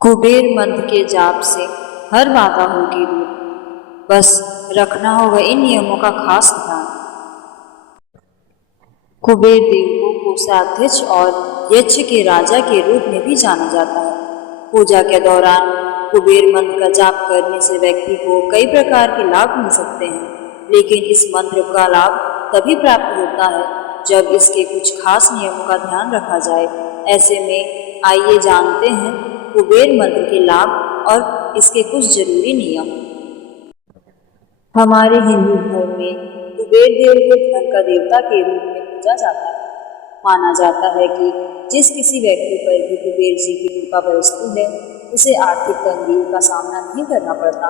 कुबेर मंत्र के जाप से हर बाधा होगी दूर। बस रखना होगा इन नियमों का खास ध्यान। कुबेर देव को कोषाध्यक्ष और यक्ष के राजा के रूप में भी जाना जाता है। पूजा के दौरान कुबेर मंत्र का जाप करने से व्यक्ति को कई प्रकार के लाभ मिल सकते हैं, लेकिन इस मंत्र का लाभ तभी प्राप्त होता है जब इसके कुछ खास नियमों का ध्यान रखा जाए। ऐसे में आइए जानते हैं कुबेर मंत्र के लाभ और इसके कुछ जरूरी नियम। हमारे हिंदू धर्म में कुबेर देव को धन का देवता के रूप में पूजा जाता है। माना जाता है कि जिस किसी व्यक्ति पर भी कुबेर जी की कृपा बरसती है उसे आर्थिक तंगियों का सामना नहीं करना पड़ता।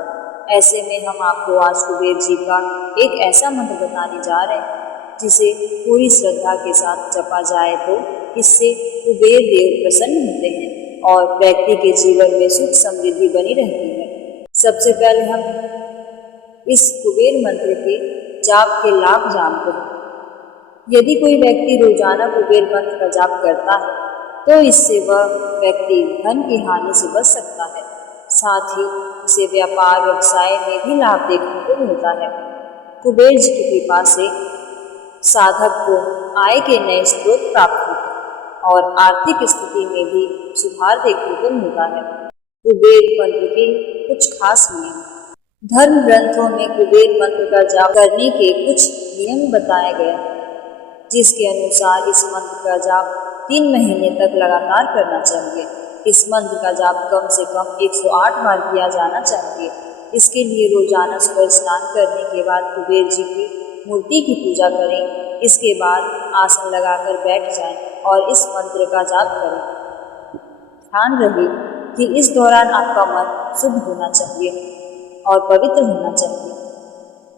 ऐसे में हम आपको आज कुबेर जी का एक ऐसा मंत्र बताने जा रहे हैं जिसे पूरी श्रद्धा के साथ जपा जाए तो इससे कुबेर देव प्रसन्न होते हैं और व्यक्ति के जीवन में सुख समृद्धि बनी रहती है। सबसे पहले हम इस कुबेर मंत्र के जाप के लाभ जानते हैं। यदि कोई व्यक्ति रोजाना कुबेर मंत्र का जाप करता है तो इससे वह व्यक्ति धन की हानि से बच सकता है। साथ ही उसे व्यापार व्यवसाय में भी लाभ देखने को मिलता है। कुबेर जी की कृपा से साधक को आय के नए स्रोत प्राप्त होते हैं और आर्थिक स्थिति में भी सुधार देखने को मिलता है। कुबेर मंत्र के कुछ खास नियम। धर्म ग्रंथों में कुबेर मंत्र का जाप करने के कुछ नियम बताए गए हैं, जिसके अनुसार इस मंत्र का जाप 3 महीने तक लगातार करना चाहिए। इस मंत्र का जाप कम से कम 108 बार किया जाना चाहिए। इसके लिए रोजाना सुबह स्नान करने के बाद कुबेर जी की मूर्ति की पूजा करें। इसके बाद आसन लगाकर बैठ जाएं और इस मंत्र का जाप करें। ध्यान रहे कि इस दौरान आपका मन शुद्ध होना चाहिए और पवित्र होना चाहिए।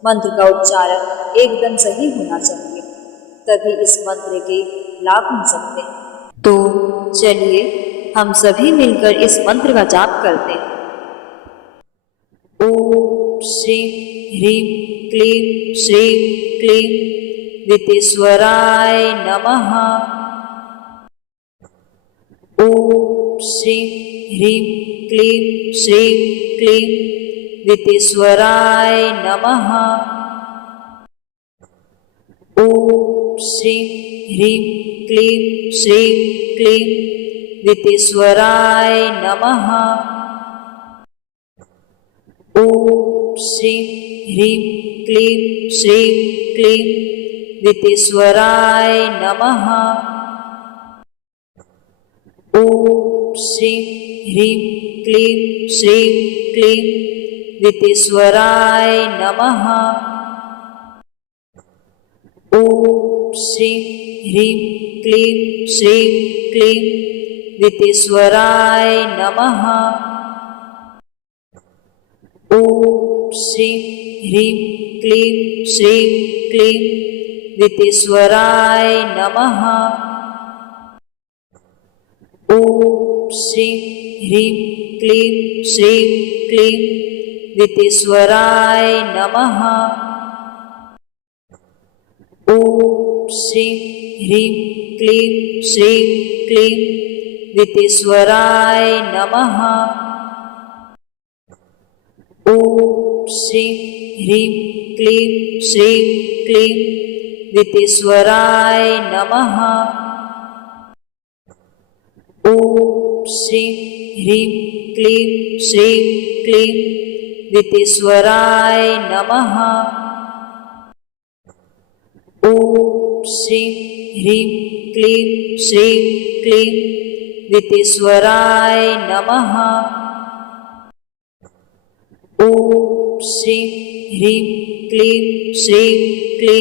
मंत्र का उच्चारण एकदम सही होना चाहिए, तभी इस मंत्र के लाभ मिल सकते हैं। तो चलिए हम सभी मिलकर इस मंत्र का जाप करते हैं। ओम श्रीं ह्रीं क्लीं श्रीं क्लीं वितेश्वराय नमः। ओम श्रीं ह्रीं क्लीं श्रीं क्लीं वितेश्वराय नमः। ओम श्रीं ह्रीं क्लीं श्रीं क्लीं वितेश्वराय नमः। ओम श्रीं ह्रीं क्लीं श्रीं क्लीं वितेश्वराय नमः। ओम श्रीं ह्रीं क्लीं श्रीं क्लीं वितेश्वराय नमः। ओम श्रीं ह्रीं क्लीं श्रीं क्लीं वितेश्वराय नमः। ओम श्रीं ह्रीं क्लीं श्रीं क्लीं वितेश्वराय नमः। ओम श्रीं ह्रीं क्लीं श्रीं क्लीं वितेश्वराय नमः। ओम श्रीं ह्रीं क्लीं श्रीं क्लीं वितेश्वराय नमः। ओम श्रीं ह्रीं क्लीं श्रीं क्लीं वितेश्वराय नमः। ओम श्रीं ह्रीं क्लीं श्रीं क्लीं वितेश्वराय नमः। ओम श्रीं ह्रीं क्लीं श्रीं क्लीं वितेश्वराय नमः। ओम श्रीं ह्रीं क्लीं श्रीं क्लीं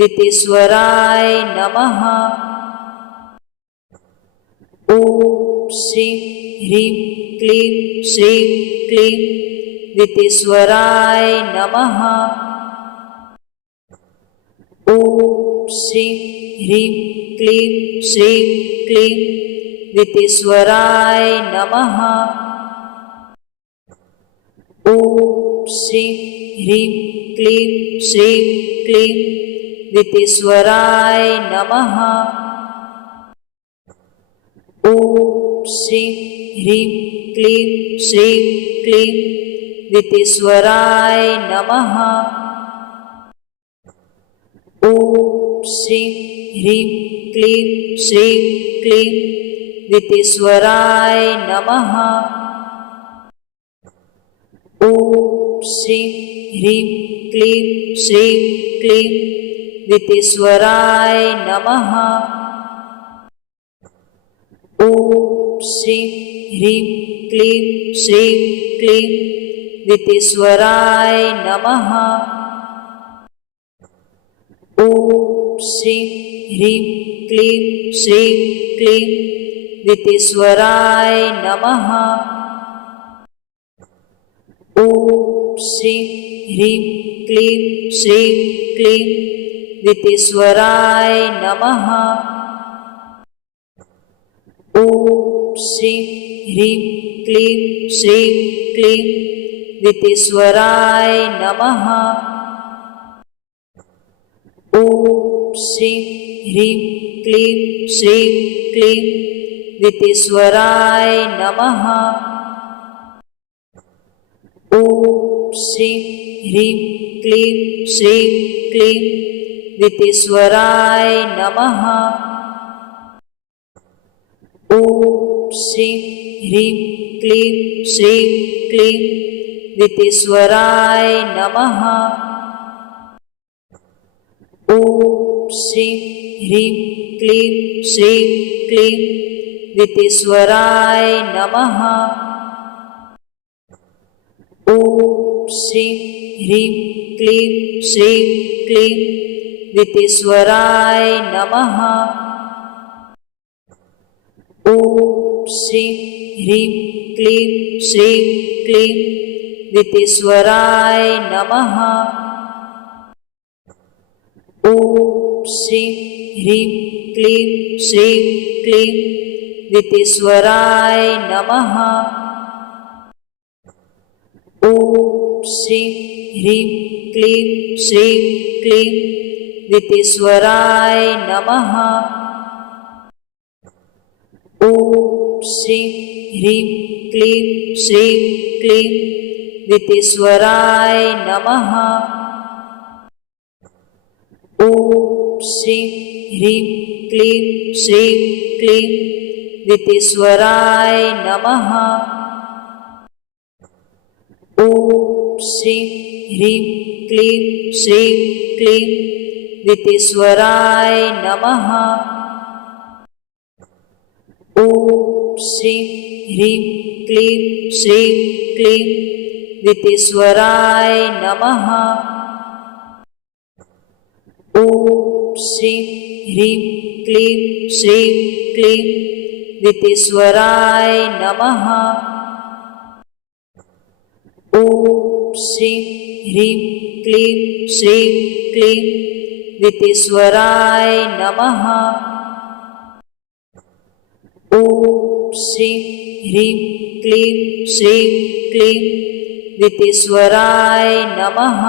वितेश्वराय नमः। ओम श्रीं ह्रीं क्लीं श्रीं क्लीं वितेश्वराय नमः। ओम श्रीं ह्रीं क्लीं श्रीं क्लीं वितेश्वराय नमः। ओम श्रीं ह्रीं क्लीं श्रीं क्लीं वितेश्वराय नमः। ओम श्रीं ह्रीं क्लीं श्रीं क्लीं वितेश्वराय नमः। ॐ श्रीं ह्रीं क्लीं श्रीं क्लीं वितेश्वराय नमः। ॐ श्रीं ह्रीं क्लीं श्रीं क्लीं वितेश्वराय नमः। ॐ श्रीं ह्रीं क्लीं श्रीं क्लीं वितेश्वराय नमः। ॐ श्रीं ह्रीं क्लीं श्रीं क्लीं वितेश्वराय नमः। ॐ श्रीं ह्रीं क्लीं श्रीं क्लीं वितेश्वराय नमः। ॐ श्रीं ह्रीं क्लीं श्रीं क्लीं वितेश्वराय नमः। ॐ श्रीं ह्रीं क्लीं श्रीं क्लीं वितेश्वराय नमः। ॐ श्रीं ह्रीं क्लीं श्रीं क्लीं वितेश्वराय नमः। ॐ श्रीं ह्रीं क्लीं श्रीं क्लीं वितेश्वराय नमः। ॐ श्रीं ह्रीं क्लीं श्रीं क्लीं वितेश्वराय नमः। ॐ श्रीं ह्रीं क्लीं श्रीं क्लीं वितेश्वराय नमः। ॐ श्रीं ह्रीं क्लीं श्रीं क्लीं वितेश्वराय नमः। ॐ श्रीं ह्रीं क्लीं श्रीं क्लीं वितेश्वराय नमः। ॐ श्रीं ह्रीं क्लीं श्रीं क्लीं वितेश्वराय नमः। ॐ श्रीं ह्रीं क्लीं श्रीं क्लीं वितेश्वराय नमः। ॐ श्रीं ह्रीं क्लीं श्रीं क्लीं वितेश्वराय नमः। ॐ श्रीं ह्रीं क्लीं श्रीं क्लीं वितेश्वराय नमः। ॐ श्रीं ह्रीं क्लीं श्रीं क्लीं वितेश्वराय नमः। ॐ श्रीं ह्रीं क्लीं श्रीं क्लीं वितेश्वराय नमः। ॐ श्रीं ह्रीं क्लीं श्रीं क्लीं वितेश्वराय नमः। ॐ श्रीं ह्रीं क्लीं श्रीं क्लीं वितेश्वराय नमः।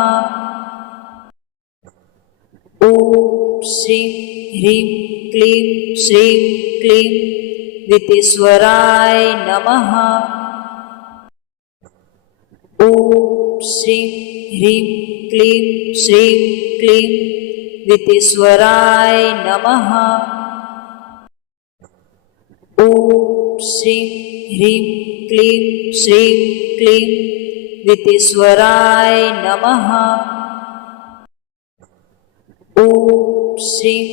ॐ श्रीं ह्रीं क्लीं श्रीं क्लीं वितेश्वराय नमः। ॐ श्रीं ह्रीं क्लीं श्रीं क्लीं वितेश्वराय नमः। ॐ श्रीं ह्रीं क्लीं श्रीं क्लीं वितेश्वराय नमः। ॐ श्रीं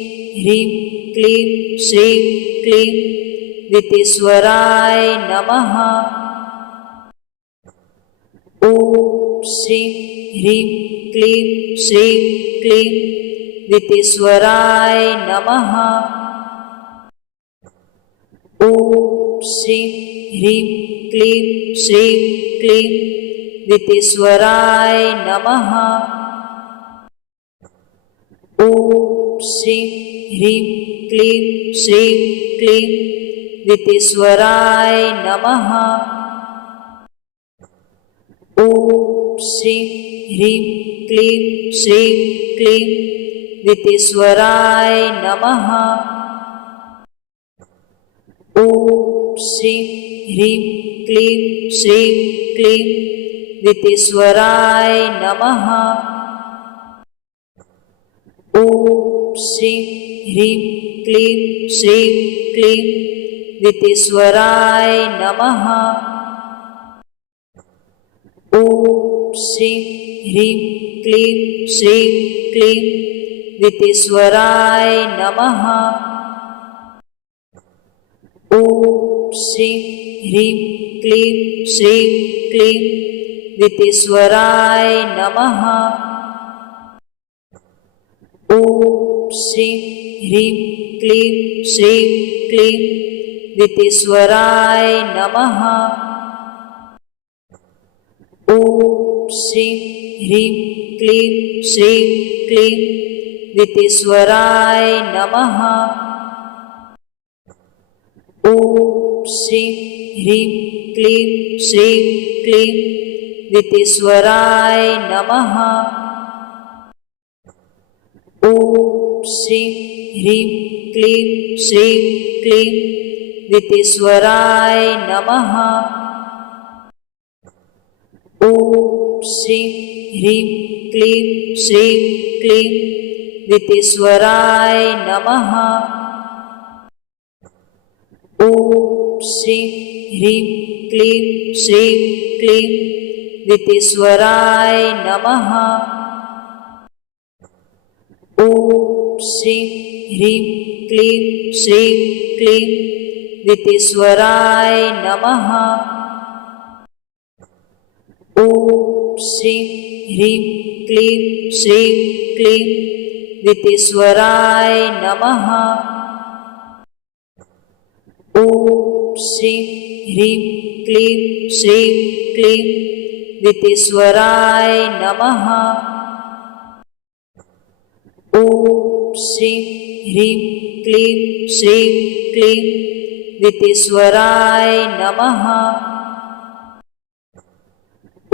ह्रीं क्लीं श्रीं क्लीं वितेश्वराय नमः। ॐ श्रीं ह्रीं क्लीं श्रीं क्लीं वितेश्वराय नमः। ॐ श्रीं ह्रीं क्लीं श्रीं क्लीं वितेश्वराय नमः। ॐ श्रीं ह्रीं क्लीं श्रीं क्लीं वितेश्वराय नमः। ॐ श्रीं ह्रीं क्लीं श्रीं क्लीं वितेश्वराय नमः। ॐ श्रीं ह्रीं क्लीं श्रीं क्लीं वितेश्वराय नमः। ॐ श्रीं ह्रीं क्लीं श्रीं क्लीं वितेश्वराय नमः। ॐ श्रीं ह्रीं क्लीं श्रीं क्लीं वितेश्वराय नमः। ॐ श्रीं ह्रीं क्लीं श्रीं क्लीं वितेश्वराय नमः। ॐ श्रीं ह्रीं क्लीं श्रीं क्लीं वितेश्वराय नमः। ॐ श्रीं ह्रीं क्लीं श्रीं क्लीं वितेश्वराय नमः। ॐ श्रीं ह्रीं क्लीं श्रीं क्लीं वितेश्वराय नमः। ॐ श्रीं ह्रीं क्लीं श्रीं क्लीं वितेश्वराय नमः। ॐ श्रीं ह्रीं क्लीं श्रीं क्लीं वितेश्वराय नमः। ॐ श्रीं ह्रीं क्लीं श्रीं क्लीं वितेश्वराय नमः। ॐ श्रीं ह्रीं क्लीं श्रीं क्लीं वितेश्वराय नमः। ॐ श्रीं ह्रीं क्लीं श्रीं क्लीं वितेश्वराय नमः। ॐ श्रीं ह्रीं क्लीं श्रीं क्लीं वितेश्वराय नमः। ॐ श्रीं ह्रीं क्लीं श्रीं क्लीं वितेश्वराय नमः।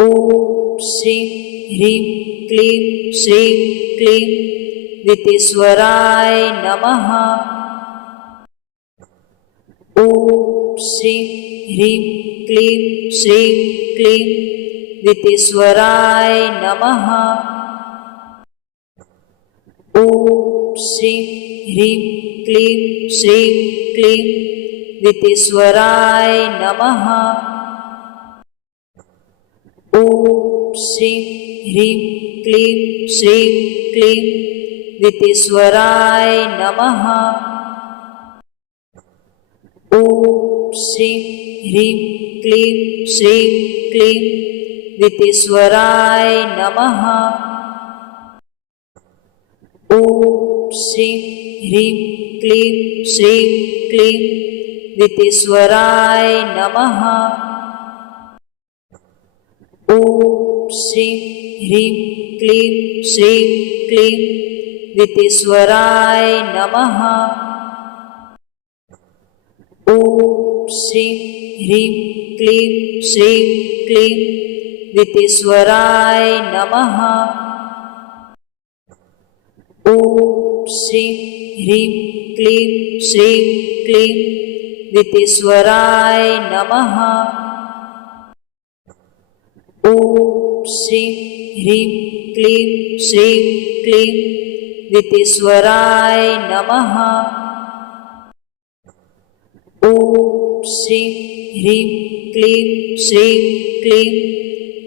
ॐ श्रीं ह्रीं क्लीं श्रीं क्लीं वितेश्वराय नमः। ॐ श्रीं ह्रीं क्लीं श्रीं क्लीं वितेश्वराय नमः। ॐ श्रीं ह्रीं क्लीं श्रीं क्लीं वितेश्वराय नमः। ॐ श्रीं ह्रीं क्लीं श्रीं क्लीं वितेश्वराय नमः। ॐ श्रीं ह्रीं क्लीं श्रीं क्लीं वितेश्वराय नमः। ॐ श्रीं ह्रीं क्लीं श्रीं क्लीं वितेश्वराय नमः। ॐ श्रीं ह्रीं क्लीं श्रीं क्लीं वितेश्वराय नमः। ॐ श्रीं ह्रीं क्लीं श्रीं क्लीं वितेश्वराय नमः। ॐ श्रीं ह्रीं क्लीं श्रीं क्लीं वितेश्वराय नमः। ॐ श्रीं ह्रीं क्लीं श्रीं क्लीं वितेश्वराय नमः। ॐ श्रीं ह्रीं क्लीं श्रीं क्लीं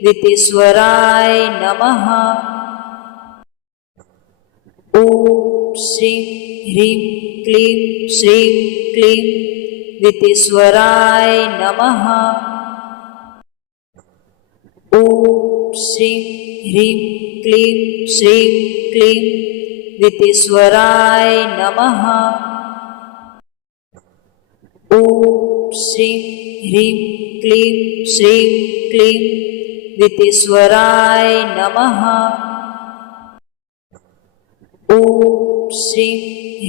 वितेश्वराय नमः। ॐ श्रीं ह्रीं क्लीं श्रीं क्लीं वितेश्वराय नमः। ॐ श्रीं ह्रीं क्लीं श्रीं क्लीं वितेश्वराय नमः। ॐ श्रीं ह्रीं क्लीं श्रीं क्लीं वितेश्वराय नमः। ॐ श्रीं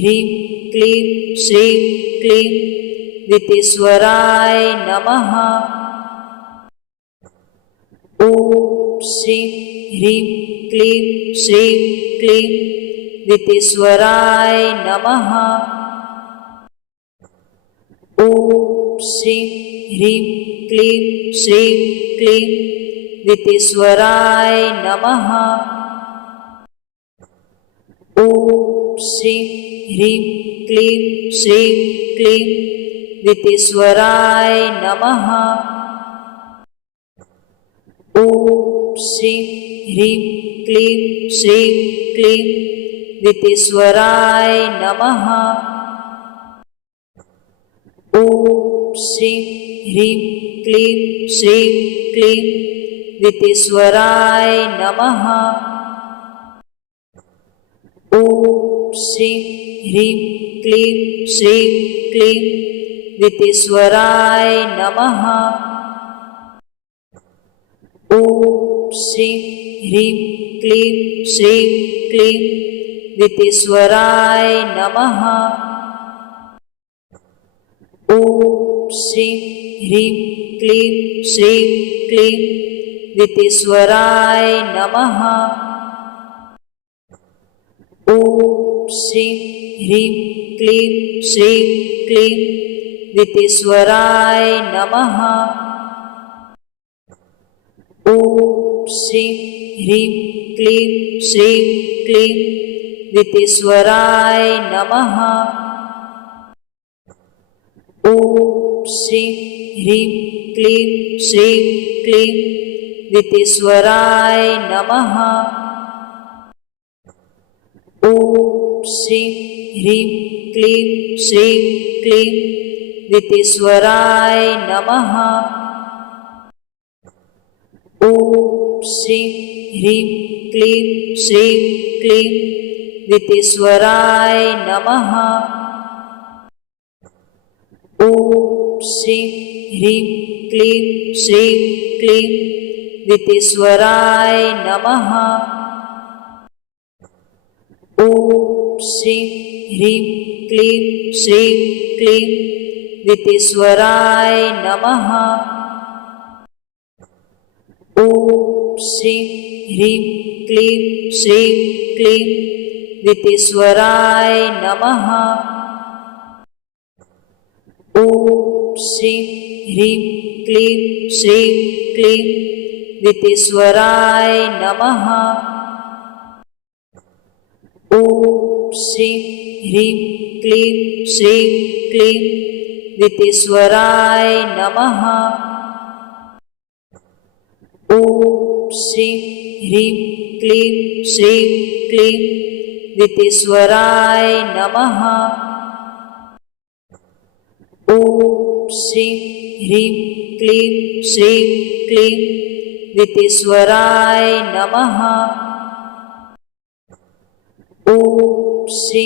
ह्रीं क्लीं श्रीं क्लीं वितेश्वराय नमः। ॐ श्रीं ह्रीं क्लीं श्रीं क्लीं वितेश्वराय नमः। ॐ श्रीं ह्रीं क्लीं श्रीं क्लीं वित्तेश्वराय नमः। ॐ श्रीं ह्रीं क्लीं श्रीं क्लीं वित्तेश्वराय नमः। ॐ श्रीं ह्रीं क्लीं श्रीं क्लीं वित्तेश्वराय नमः। ॐ श्रीं ह्रीं क्लीं श्रीं क्लीं वित्तेश्वराय नमः। ॐ श्रीं ह्रीं क्लीं श्रीं क्लीं वित्तेश्वराय नमः। ॐ श्रीं ह्रीं क्लीं श्रीं क्लीं वित्तेश्वराय नमः। ॐ श्रीं ह्रीं क्लीं श्रीं क्लीं वित्तेश्वराय नमः। ॐ श्रीं ह्रीं क्लीं श्रीं क्लीं वित्तेश्वराय नमः। ॐ श्रीं ह्रीं क्लीं श्रीं क्लीं वित्तेश्वराय नमः। ॐ श्रीं ह्रीं क्लीं श्रीं क्लीं वित्तेश्वराय नमः। ॐ श्रीं ह्रीं क्लीं श्रीं क्लीं वित्तेश्वराय नमः। ॐ श्रीं ह्रीं क्लीं श्रीं क्लीं वित्तेश्वराय नमः। ॐ श्रीं ह्रीं क्लीं श्रीं क्लीं वित्तेश्वराय नमः। ॐ श्रीं ह्रीं क्लीं श्रीं क्लीं वित्तेश्वराय नमः। ॐ श्रीं ह्रीं क्लीं श्रीं क्लीं वित्तेश्वराय नमः। ॐ श्रीं ह्रीं क्लीं श्रीं क्लीं वित्तेश्वराय नमः। ॐ श्रीं ह्रीं क्लीं श्रीं क्लीं वित्तेश्वराय नमः। ॐ श्रीं ह्रीं क्लीं श्रीं क्लीं वित्तेश्वराय नमः। ॐ श्रीं ह्रीं क्लीं श्रीं क्लीं वित्तेश्वराय नमः। ॐ श्रीं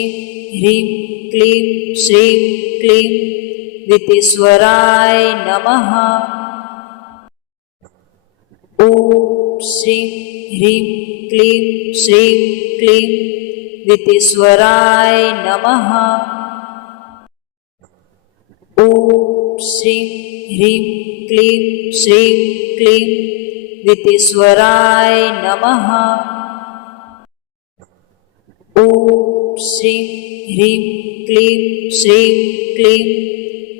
ह्रीं क्लीं श्रीं क्लीं वित्तेश्वराय नमः। ॐ श्रीं ह्रीं क्लीं श्रीं क्लीं वित्तेश्वराय नमः। ॐ श्रीं ह्रीं क्लीं श्रीं क्लीं वित्तेश्वराय नमः। ॐ श्रीं ह्रीं क्लीं श्रीं क्लीं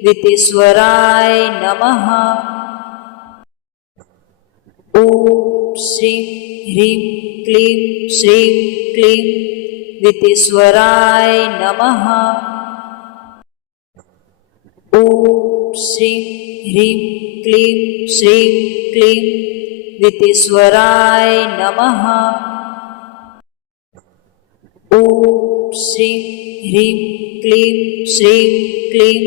वित्तेश्वराय नमः। ॐ श्रीं ह्रीं क्लीं श्रीं क्लीं वित्तेश्वराय नमः। ॐ श्रीं ह्रीं क्लीं श्रीं क्लीं वित्तेश्वराय नमः। ॐ श्रीं ह्रीं क्लीं श्रीं क्लीं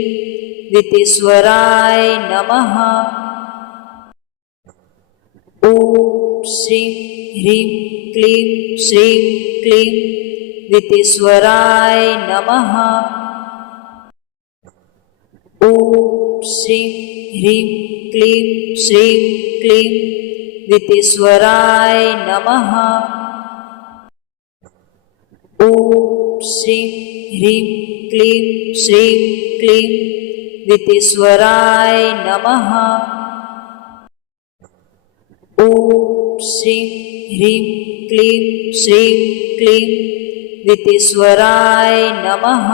वित्तेश्वराय नमः। ॐ श्रीं ह्रीं क्लीं श्रीं क्लीं वित्तेश्वराय नमः। ॐ श्रीं ह्रीं क्लीं श्रीं क्लीं वित्तेश्वराय नमः। ॐ श्रीं ह्रीं क्लीं श्रीं क्लीं वित्तेश्वराय नमः। ॐ श्रीं ह्रीं क्लीं श्रीं क्लीं वित्तेश्वराय नमः।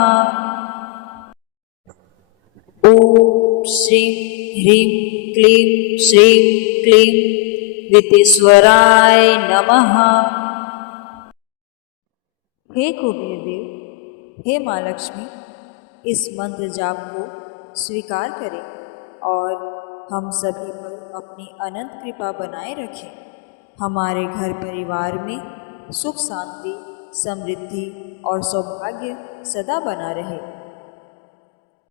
ॐ श्रीं ह्रीं क्लीं श्रीं क्लीं वित्तेश्वराय नमः। हे कुबेर देव, हे माँ लक्ष्मी, इस मंत्र जाप को स्वीकार करें और हम सभी पर अपनी अनंत कृपा बनाए रखें। हमारे घर परिवार में सुख शांति, समृद्धि और सौभाग्य सदा बना रहे।